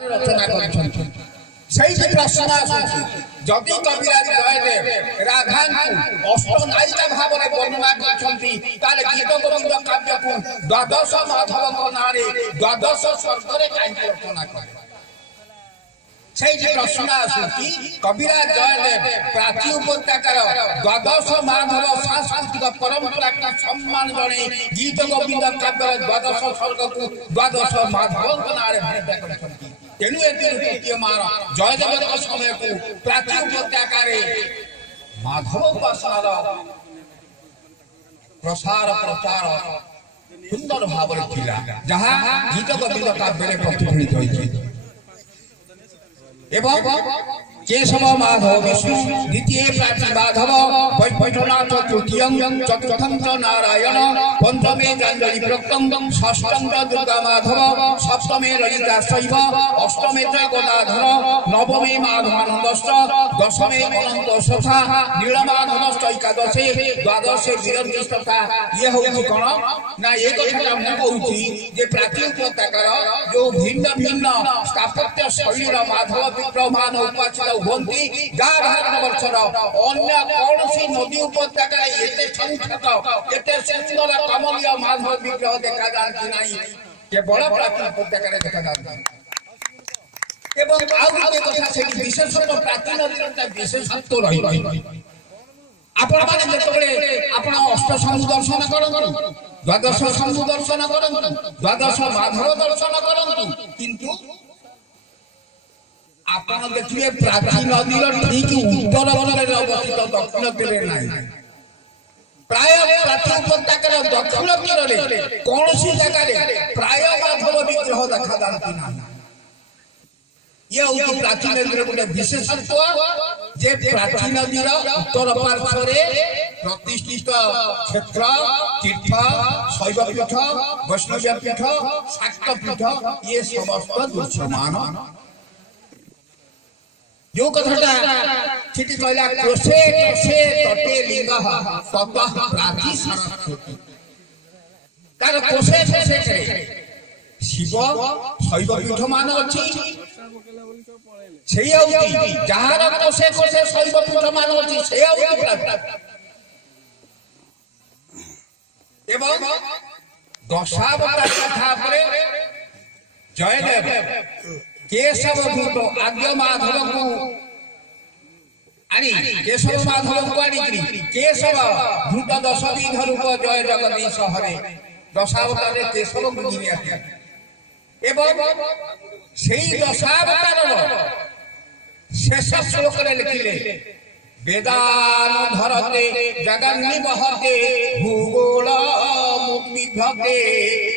रचना करछन्ति सही प्रश्न आसुछि जदि कविराज जयदेव राधा अष्टनायिका भाव में वर्णना करछन्ति ताले गीत गोविंद काव्य को द्वादश माधव नारे द्वादश स्वर्ग रे काहे रचना करे सही प्रश्न आसुछि कविराज जयदेव प्राची उपत्यकार द्वादश माधव सांस्कृतिक परंपरा का सम्मान जणे गीत गोविंद काव्य द्वादश स्वर्ग को द्वादश माधव नारे वर्णना करछन्ति तेणु जयदेव समय को प्राची उपत्यकार माधव उपासनार प्रसार प्रचार सुंदर भाव जहाँ गीत गोविंद काव्य प्रतिफलित होती केशव माधव विष्णु द्वितीय प्राची माधव वैकुंठनाथ तृतीय चतुर्थं च नारायण पंचमे जांजलि प्रोक्तम षष्ठं च दुर्गा माधव सप्तमे ललिता शैव अष्टमे च गदाधर नवमे माधवानंदश्च दशमे अनंत सखा नीलमाधवश्च एकादशे द्वादशे विरंजि तथा ये होउछि कोन ना एक कथा मैं कहूछि जे प्राची उपत्यकार जो भिन्न भिन्न स्थापत्य शैलीर माधव विग्रहमान उपासित होती भारत वर्षर अन्य कौन सी नदी उपत्यका एते संख्यक एते सुंदर कमलीय माधव विग्रह देखा जाती नहीं केवल प्राचीन उपत्यका देखा जाती एवं आउ गोटे कथा से विशेषत्व प्राचीन नदीर विशेषत्व रही आपण माने जेतबेले आपण अष्ट शंभु दर्शन करंतु द्वादश शंभु दर्शन करंतु द्वादश माधव दर्शन करंतु किंतु आपण देखिए प्राची नदीर ठीक उत्तर दिगरे अवस्थित दक्षिण तीरे नहीं प्राय प्राची उपत्यकार दक्षिण तीरे कौन सी जगह प्राय माधव विग्रह देखा जाती नहीं ये होती प्राची नदीर गोटे विशेषत्व जे प्राची नदीर उत्तर पार्श्व प्रतिष्ठित क्षेत्र तीर्थ शैव पीठ वैष्णव पीठ शाक्त पीठ ये समस्त दृश्यमान जो कथाटा ठीक कहला कोसे कोसे तटे लिंग ततः प्राची सरस्वती कार कोसे कोसे शिव शैव पीठ मान अछि सेई होती जहार कोसे कोसे शैव पीठ मान अछि सेई होती प्राची एवं दशावतार कथा परे जयदेव केशव धूत आद्य माधव को आनी केशव माधव को आनी केशव धूत दशविध रूप जय जगदीश हरे दशावतार रे केशव को गिनी आते एवं सेई दशावतार शेष श्लोक रे लिखिले वेदान धरते जगन्नि बहते भूगोल मुक्तिभते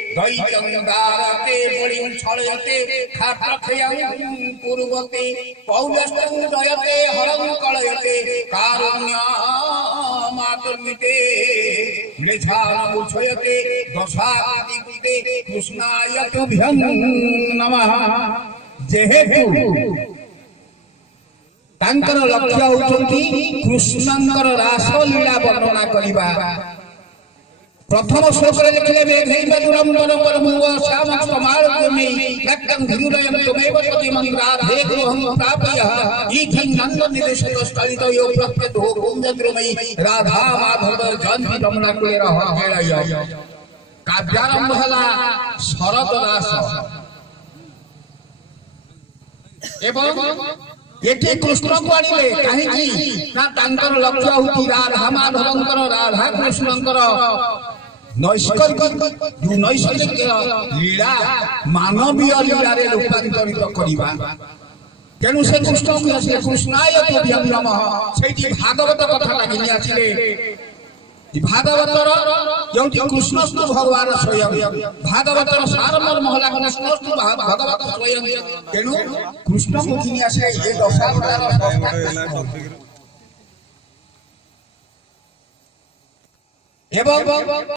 दैत्यंदारते बलिं छलयते खात्रक्षयं पूर्वते पौलस्तं जयते हरं कलयते कारुण्यामातर्मिते मृच्छान उच्छयते दशादिते कृष्णाय तुभ्यं नमः जेहेतु तांकर लक्ष्य होचंती कृष्णंकर रासलीला वर्णना करिबा प्रथम श्लोक रे लिखले मेघैव दुरंबर परमुव श्याम कमाल गुमै लक्कं धीरुरयं तमेव सति मंगराधे गृहं प्रापयः इति नंद निदेशक स्थलित यो प्रत्यतो कुंजद्रुमै राधा माधव जन्म रमणा कुले रह गेलय काव्यारंभ हला शरद दास एवं ये कृष्ण को आनिले कहीं ना तांकर लक्ष्य होती राधा माधवंकर राधा कृष्णंकर नैसर्गिक लीला मानवीय लीला रे रूपांतरित करिबा तेणु से कृष्ण को आसिले कृष्णाय तुभ्यं नमः सेठी भागवत कथा लागिनी आसिले भागवतर जो कृष्णस्तु भगवान स्वयं भागवतर सारमर्म हला कृष्णस्तु भगवत स्वयं तेणु कृष्ण को किनी आसे ये दशावतार एवं